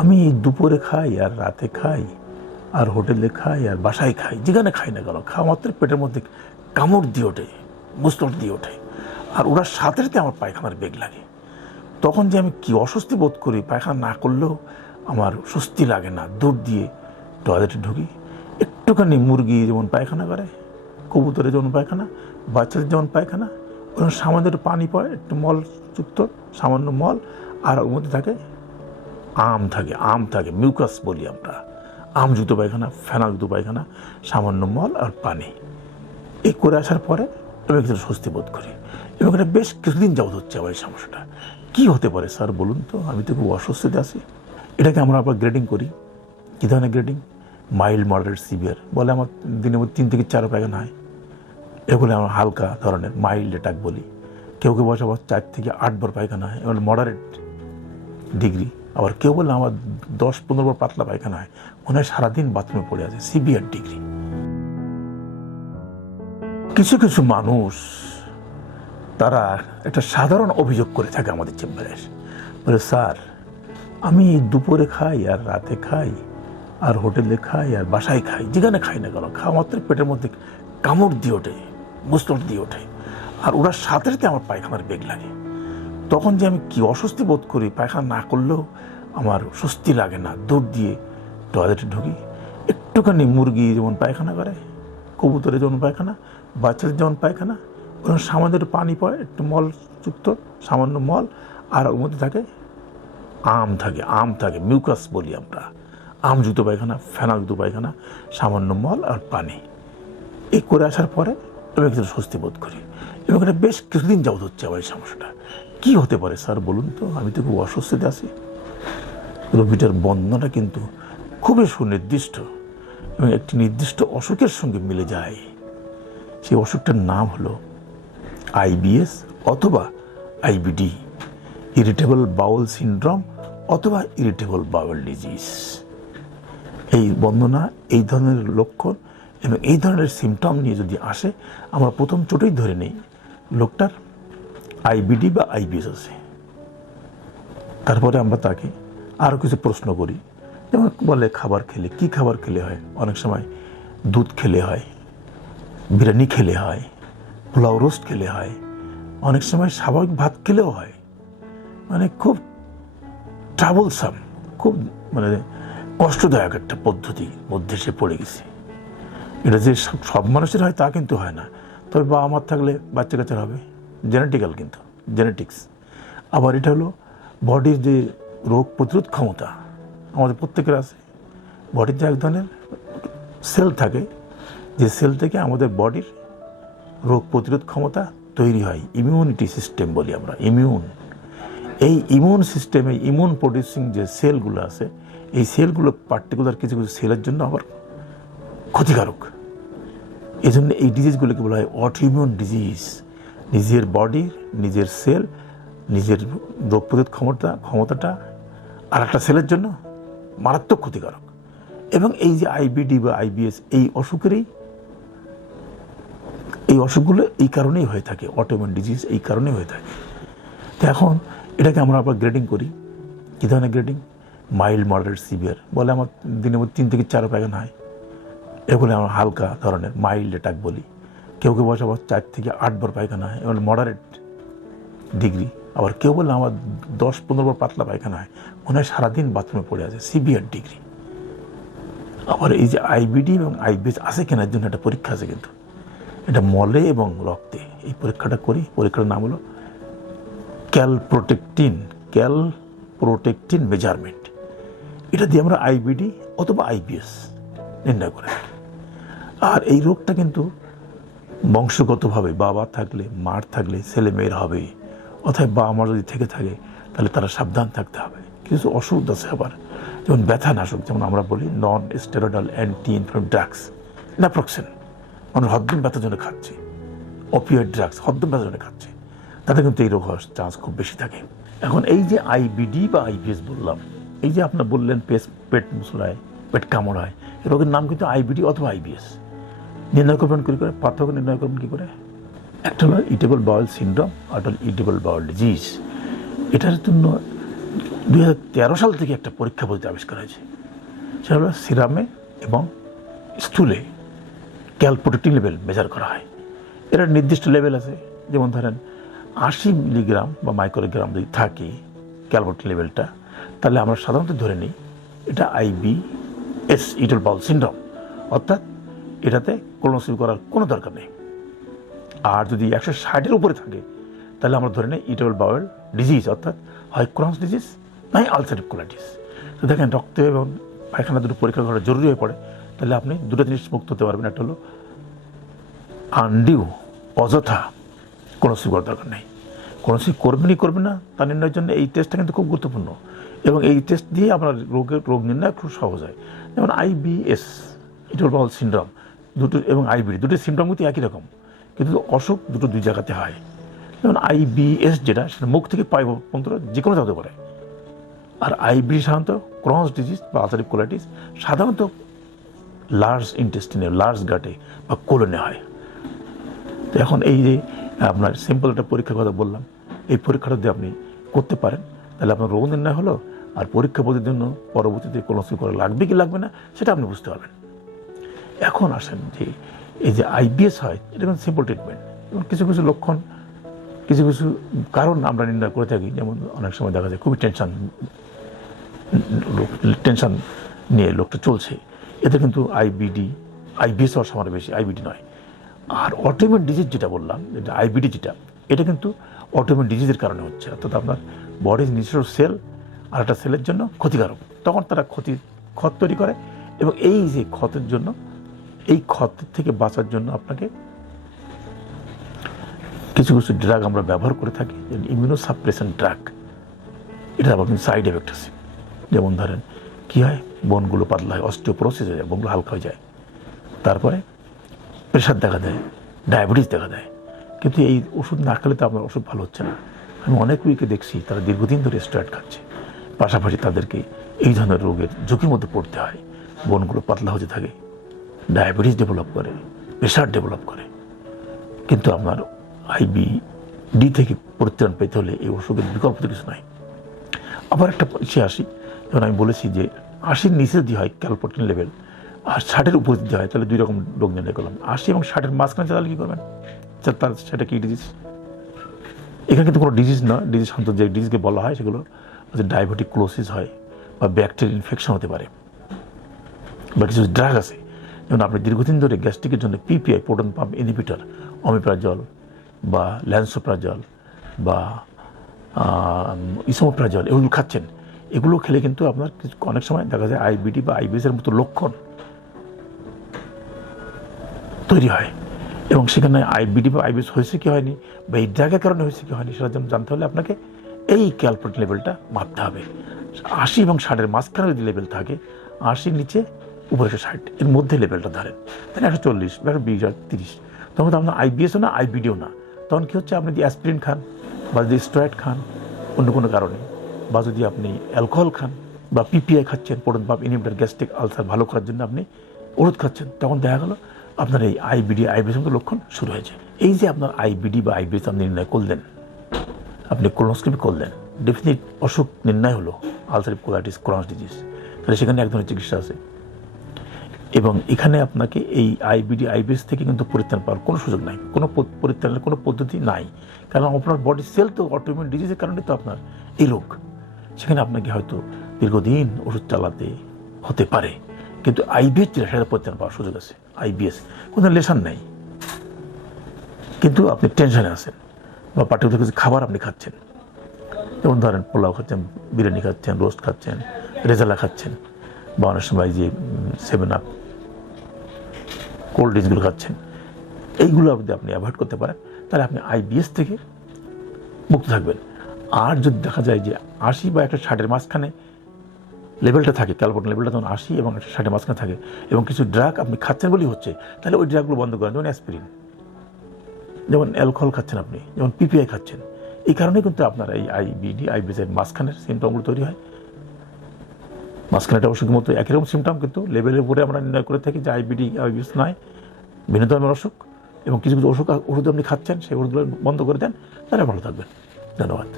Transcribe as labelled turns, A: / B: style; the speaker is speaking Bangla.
A: আমি দুপুরে খাই আর রাতে খাই, আর হোটেলে খাই, আর বাসায় খাই, যেখানে খাই না কেন, খাওয়া মাত্র পেটের মধ্যে কামড় দিয়ে ওঠে মুস্তট দিয়ে ওঠে, আর ওরা সাথে আমার পায়খানার বেগ লাগে। তখন যে আমি কি অস্বস্তি বোধ করি, পায়খানা না করলেও আমার স্বস্তি লাগে না। দৌড় দিয়ে টয়লেটে ঢুকি, একটুখানি মুরগি যেমন পায়খানা করে, কবুতরের যেমন পায়খানা, বাচ্চাদের যেমন পায়খানা, ওরকম সামান্য একটু পানি পড়ে, একটু মল যুক্ত, সামান্য মল, আর ওর মধ্যে থাকে আম থাকে আম থাকে, মিউকাস বলি আমরা। আম জুতো পায়খানা, ফেনা জুতো পায়খানা, সামান্য মল আর পানি। এই করে আসার পরে আমি একটু স্বস্তি বোধ করি। এবং এটা বেশ কিছুদিন যাবত হচ্ছে আমার এই সমস্যাটা। কী হতে পারে স্যার বলুন তো? আমি তো খুব অস্বস্তিতে আছি। এটাকে আমরা আবার গ্রেডিং করি। কী ধরনের গ্রেডিং মাইল্ড মডারেট সিভিয়ার বলে আমার দিনের মধ্যে তিন থেকে চার পায়খানা হয়। এগুলো আমার হালকা ধরনের মাইল্ড এটাক বলি। কেউ কেউ বসে আবার চার থেকে আটবার পায়খানা হয়। এগুলো মডারেট ডিগ্রি আবার কেউ বললে আমার দশ পনেরো বার পাতলা পায়খানা হয়। মনে হয় সারাদিন বাথরুমে পড়ে আছে, সিভিয়ার ডিগ্রি। কিছু কিছু মানুষ, তারা একটা সাধারণ অভিযোগ করে থাকে আমাদের চেম্বারে বলে, স্যার, আমি দুপুরে খাই আর রাতে খাই, আর হোটেলে খাই আর বাসায় খাই, যেখানে খাই না কেন, খাওয়া মাত্র পেটের মধ্যে কামড় দিয়ে ওঠে মুস্তট দিয়ে ওঠে। আর ওরা সাথে সাথে আমার পায়খানার বেগ লাগে। তখন যে আমি কি অস্বস্তি বোধ করি, পায়খানা না করলেও আমার স্বস্তি লাগে না। দৌড় দিয়ে টয়লেটে ঢুকি। একটুখানি মুরগি যেমন পায়খানা করে, কবুতরের যেমন পায়খানা, বাচ্চাদের যেমন পায়খানা, ওরকম সামান্য একটু পানি পড়ে, একটু মল যুক্ত, সামান্য মল, আর ওর মধ্যে থাকে, আম থাকে আম থাকে মিউকাস বলি আমরা। আম জুতো পায়খানা ফেনা জুতো পায়খানা, সামান্য মল আর পানি। এই করে আসার পরে আমি একটু স্বস্তি বোধ করি। এবং এটা বেশ কিছুদিন যাবত হচ্ছে আমার এই সমস্যাটা। কী হতে পারে, স্যার? বলুন তো। আমি তো খুব অস্বস্তিতে আছি। রোগীটার বন্ধনটা কিন্তু খুবই সুনির্দিষ্ট এবং একটি নির্দিষ্ট অসুখের সঙ্গে মিলে যায়। সেই অসুখটার নাম হলো আইবিএস অথবা আইবিডি ইরিটেবল বাউল সিনড্রোম অথবা ইরিটেবল বাউল ডিজিজ। এই বন্দনা, এই ধরনের লক্ষণ এবং এই ধরনের সিমটম নিয়ে যদি আসে, আমরা প্রথম চোটেই ধরে নেই। লোকটার আইবিডি বা আইবিএস আছে। তারপরে আমরা তাকে আরও কিছু প্রশ্ন করি। যেমন বলে খাবার খেলে, কি খাবার খেলে হয়? অনেক সময় দুধ খেলে হয়, বিরিয়ানি খেলে হয়, পোলাও রোস্ট খেলে হয়, অনেক সময় স্বাভাবিক ভাত খেলেও হয়। মানে খুব ট্রাভেলসাম খুব মানে কষ্টদায়ক একটা পদ্ধতি মধ্যে সে পড়ে গেছে। এটা যে সব মানুষের হয় তা কিন্তু হয় না। তবে বাবা মার থাকলে বাচ্চা কাচ্চার হবে। জেনেটিক্যাল কিন্তু জেনেটিক্স আবার এটা হলো বডির যে রোগ প্রতিরোধ ক্ষমতা, আমাদের প্রত্যেকের আছে। বডির যে এক ধরনের সেল থাকে, যে সেল থেকে আমাদের বডির রোগ প্রতিরোধ ক্ষমতা তৈরি হয়। ইমিউনিটি সিস্টেম বলি আমরা ইমিউন এই ইমিউন সিস্টেমে ইমিউন প্রডিউসিং যে সেলগুলো আছে, এই সেলগুলো পার্টিকুলার কিছু কিছু সেলের জন্য আবার ক্ষতিকারক। এই জন্য এই ডিজিজগুলোকে বলা হয় অটিমিউন ডিজিজ নিজের বডির নিজের সেল নিজের রোগ প্রতিরোধ ক্ষমতা, ক্ষমতাটা আর একটা সেলের জন্য মারাত্মক ক্ষতিকারক। এবং এই যে আইবিডি বা আইবিএস এই অসুখেরই, এই অসুখগুলো এই কারণেই হয়ে থাকে অটোমিউন ডিজিজ এই কারণেই হয়ে থাকে। তো এখন এটাকে আমরা আবার গ্রেডিং করি। কী ধরনের গ্রেডিং মাইল্ড মডারেট সিভিয়ার বলে আমার দিনের মধ্যে তিন থেকে চার পায়খানা হয়। এগুলো আমার হালকা ধরনের মাইল্ড এটাক বলি। কেউ কেউ বসে আবার চার থেকে আটবার পায়খানা হয়। এগুলো মডারেট ডিগ্রি আবার কেউ বললে, আমার দশ পনেরো বার পাতলা পায়খানা হয়। মনে হয় সারাদিন বাথরুমে পড়ে আছে সিভিয়ার ডিগ্রি আবার এই যে আইবিডি এবং আইবিএস আছে কেনার জন্য একটা পরীক্ষা আছে কিন্তু। এটা মলে এবং রক্তে। এই পরীক্ষাটা করি, পরীক্ষার নাম হলো ক্যাল প্রোটেকটিন ক্যাল প্রোটেকটিন মেজারমেন্ট এটা দিয়ে আমরা আইবিডি অথবা আইবিএস নির্ণয় করে আর এই রোগটা কিন্তু বংশগতভাবে বাবা থাকলে, মার থাকলে, ছেলে মেয়ের হবে। অথবা বাবা মার যদি থেকে থাকে, তাহলে তারা সাবধান থাকতে হবে। কিছু অসুখ আছে আবার, যেমন ব্যথা নাশক যেমন আমরা বলি non steroidal anti inflammatory drugs naproxen মানুষ হদ্দম ব্যথার জন্য খাচ্ছে অপিওয়েড ড্রাগস হদ্দম ব্যথার জন্য খাচ্ছে। তাতে কিন্তু এই রোগ হওয়ার চান্স খুব বেশি থাকে। এখন এই যে আইবিডি বা আইবিএস বললাম, এই যে আপনার বললেন পেস, পেট মুসলায়, পেট কামড়ায় এই রোগের নাম কিন্তু আইবিডি অথবা আইবিএস নির্ণয় করবেন কী করে? পার্থক্য নির্ণয় করবেন কী করে? একটা হলো ইটেবল বাউল সিন্ড্রোম আর ইটেবল বাউল ডিজিজ এটার জন্য দু হাজার তেরো সাল থেকে একটা পরীক্ষা পদ্ধতি আবিষ্কার হয়েছে। সেটা হলো সিরামে এবং স্থূলে ক্যালপোটেটিং লেভেল মেজার করা হয়। একটা নির্দিষ্ট লেভেল আছে। যেমন ধরেন, আশি মিলিগ্রাম বা মাইক্রোগ্রাম যদি থাকে ক্যালপোটিং লেভেলটা তাহলে আমরা সাধারণত ধরে নিই, এটা IB S irritable bowel syndrome অর্থাৎ এটাতে কোলোনোসিপি করার কোনো দরকার নেই। আর যদি একশো ষাটের উপরে থাকে, তাহলে আমরা ধরে নিই ইটেবল বাউল ডিজিজ অর্থাৎ হয় ক্রনস ডিজিজ নাই আলসারিভ কোলাইটিস তো দেখেন, রক্ত এবং পায়খানা দুটো পরীক্ষা করা জরুরি হয়ে পড়ে, তাহলে আপনি দুটো জিনিস মুক্ত হতে পারবেন। একটা হলো আনডিউ, অযথা কোনো করার দরকার নেই। কোনো করবেনই করবেন না, তা নির্ণয়ের জন্য এই টেস্টটা কিন্তু খুব গুরুত্বপূর্ণ। এবং এই টেস্ট দিয়ে আপনার রোগের, রোগ নির্ণয় খুব সহজ হয়। যেমন আইবিএস ইটোল বাউল সিন্ড্রোম দুটো এবং আইবিডি দুটো সিমটম কিন্তু একই রকম। কিন্তু অসুখ দুটো দুই জায়গাতে হয়। যেমন আইবিএস যেটা, সেটা মুখ থেকে পাই পর্যন্ত যে কোনো হতে পারে। আর আইবিডি সাধারণত ক্রস ডিজিজ বা আলসারিভ কোলাইটিস সাধারণত লার্জ ইন্টেস্টিনে লার্জ গাটে বা কোলনে হয়। তো এখন এই যে আপনার সিম্পল একটা পরীক্ষার কথা বললাম, এই পরীক্ষাটা যদি আপনি করতে পারেন, তাহলে আপনার রোগ নির্ণয় হলো, আর পরীক্ষা জন্য পরবর্তীতে কোলোনোস্কোপি করা লাগবে কি লাগবে না, সেটা আপনি বুঝতে পারবেন। এখন আসেন যে এই যে আইবিএস হয়, এটা কিন্তু সিম্পল ট্রিটমেন্ট এবং কিছু কিছু লক্ষণ, কিছু কিছু কারণ আমরা নির্ণয় করে থাকি, যেমন অনেক সময় দেখা যায় খুবই টেনশন টেনশন নিয়ে লোকটা চলছে। এতে কিন্তু আইবিডি আইবিএস হওয়ার সময় বেশি আইবিডি নয়। আর অটোমিন ডিজিজ যেটা বললাম যেটা আইবিডি যেটা, এটা কিন্তু অটোমিন ডিজিজের কারণে হচ্ছে। অর্থাৎ আপনার বডির নিজস্ব সেল আর একটা সেলের জন্য ক্ষতিকারক। তখন তারা ক্ষতি, ক্ষত তৈরি করে এবং এই যে ক্ষতের জন্য এই ক্ষতের থেকে বাঁচার জন্য আপনাকে কিছু কিছু ড্রাগ আমরা ব্যবহার করে থাকি ইমিউনো সাপ্রেশন ড্রাগ এটা আবার কিন্তু সাইড এফেক্ট আছে। যেমন ধরেন, কী হয়? বনগুলো পাতলা হয় অস্টিওপ্রোসিস হয়ে যায়, বনগুলো হালকা হয়ে যায়। তারপরে প্রেশার দেখা দেয় ডায়াবেটিস দেখা দেয়। কিন্তু এই ওষুধ না খেলে তো আপনার ওষুধ ভালো হচ্ছে না। আমি অনেক উইকে দেখছি, তারা দীর্ঘদিন ধরে স্টেরয়েড খাচ্ছে। পাশাপাশি তাদেরকে এই ধরনের রোগের ঝুঁকির মধ্যে পড়তে হয়। বনগুলো পাতলা হতে থাকে। ডায়াবেটিস ডেভেলপ করে, প্রেশার ডেভেলপ করে। কিন্তু আপনার আইবি ডি থেকে পরিত্রাণ পেতে হলে এই ওষুধের বিকল্প তো কিছু নাই। আবার একটা ইসে আসি, যেমন আমি বলেছি যে আশির নিচে যদি হয় ক্যালপোটিন লেভেল আর ষাটের উপর যদি হয়, তাহলে দুই রকম রোগ নির্ণয় করলাম। আশি এবং ষাটের মাঝখানে তাহলে কী করবেন? তা- তার সেটা কি ডিজিজ এখানে কিন্তু কোনো ডিজিজ না ডিজিজ শান্ত যে ডিজিজকে বলা হয় সেগুলো যে ডায়াবেটিক ক্লোসিস হয় বা ব্যাকটেরিয়া ইনফেকশন হতে পারে। বা কিছু ড্রাগ আছে যেমন আপনি দীর্ঘদিন ধরে গ্যাস্ট্রিকের জন্য PPI proton pump inhibitor, omeprazole বা ল্যান্সোপ্রাজল বা ইসোমোপ্রাজল এগুলো খাচ্ছেন। এগুলো খেলে কিন্তু আপনার কিছু- অনেক সময় দেখা যায় আইবিডি বা আইবিএসের মতো লক্ষণ তৈরি হয়। এবং সেখানে আইবিডি বা আইবিএস হয়েছে কি হয়নি বা এই ড্রাগের কারণে হয়েছে কি হয়নি সেটা জানতে হলে আপনাকে এই ক্যালপোট লেভেলটা মাপতে হবে। আশি এবং ষাটের মাঝখানে যদি লেভেল থাকে, আশির নিচে উপরে একশো ষাট এর মধ্যে লেভেলটা ধরেন। তাহলে একশো চল্লিশ বা একশো বিশ তিরিশ। তখন তো আপনার আইবিএসও না আইবিডিও না। তখন কী হচ্ছে, আপনি যদি অ্যাসপিরিন খান বা যদি স্টেরয়েড খান, অন্য কোনো কারণে, বা যদি আপনি অ্যালকোহল খান, বা পিপিআই খাচ্ছেন পোটন বা ইনহিবিটার গ্যাস্ট্রিক আলসার ভালো করার জন্য আপনি ওষুধ খাচ্ছেন, তখন দেখা গেল আপনার এই আইবিডি আইবিএস মতো লক্ষণ শুরু হয়েছে। এই যে আপনার আইবিডি বা আইবিএস আপনি নির্ণয় করলেন, আপনি কোলোনোস্কোপি করলেন ডেফিনিট অসুখ নির্ণয় হলো আলসারিভ কোলাইটিস ক্রনস ডিজিজ তাহলে সেখানে এক ধরনের চিকিৎসা আছে। এবং এখানে আপনাকে এই আইবিডি আইবিএস থেকে কিন্তু পরিত্রাণ পাওয়ার কোনো সুযোগ নাই। কোনো পরিত্রাণের কোনো পদ্ধতি নাই। কারণ আপনার বডি সেল তো অটোমিউন ডিজিজের কারণে তো আপনার এই রোগ। সেখানে আপনাকে হয়তো দীর্ঘদিন ওষুধ চালাতে হতে পারে। কিন্তু আইবিএস যেটা সেটা পরিত্রাণ পাওয়ার সুযোগ আছে। আইবিএস কোনো লেশন নেই। কিন্তু আপনি টেনশনে আছেন বা পার্টিকুলার কিছু খাবার আপনি খাচ্ছেন। যেমন ধরেন পোলাও খাচ্ছেন, বিরিয়ানি খাচ্ছেন রোস্ট খাচ্ছেন, রেজালা খাচ্ছেন। বা সময় যে সেভেন আপ কোল্ড ড্রিঙ্কসগুলো খাচ্ছেন, এইগুলো যদি আপনি অ্যাভয়েড করতে পারেন, তাহলে আপনি আইবিএস থেকে মুক্ত থাকবেন। আর যদি দেখা যায় যে আশি বা একটা ষাটের মাঝখানে লেভেলটা থাকে ক্যালপোটিন লেভেলটা তখন আশি এবং একটা ষাটের মাঝখানে থাকে, এবং কিছু ড্রাগ আপনি খাচ্ছেন বলেই হচ্ছে, তাহলে ওই ড্রাগগুলো বন্ধ করেন, যেমন অ্যাসপিরিন যেমন অ্যালকোহল খাচ্ছেন আপনি, যেমন পিপিআই খাচ্ছেন। এই কারণে কিন্তু আপনার এই আইবিডি আইবিএস এর মাঝখানের সিমটমগুলো তৈরি হয়। মাঝখানেটা ওষুধ মতো একই রকম সিমটম কিন্তু লেভেলের উপরে আমরা নির্ণয় করে থাকি যে আইবিডি আইবিএস নয় ভিন্ন ধরনের অসুখ এবং কিছু কিছু ওষুধ ওষুধ আপনি খাচ্ছেন, সেই ওষুধগুলো বন্ধ করে দেন, তাহলে ভালো থাকবেন। ধন্যবাদ।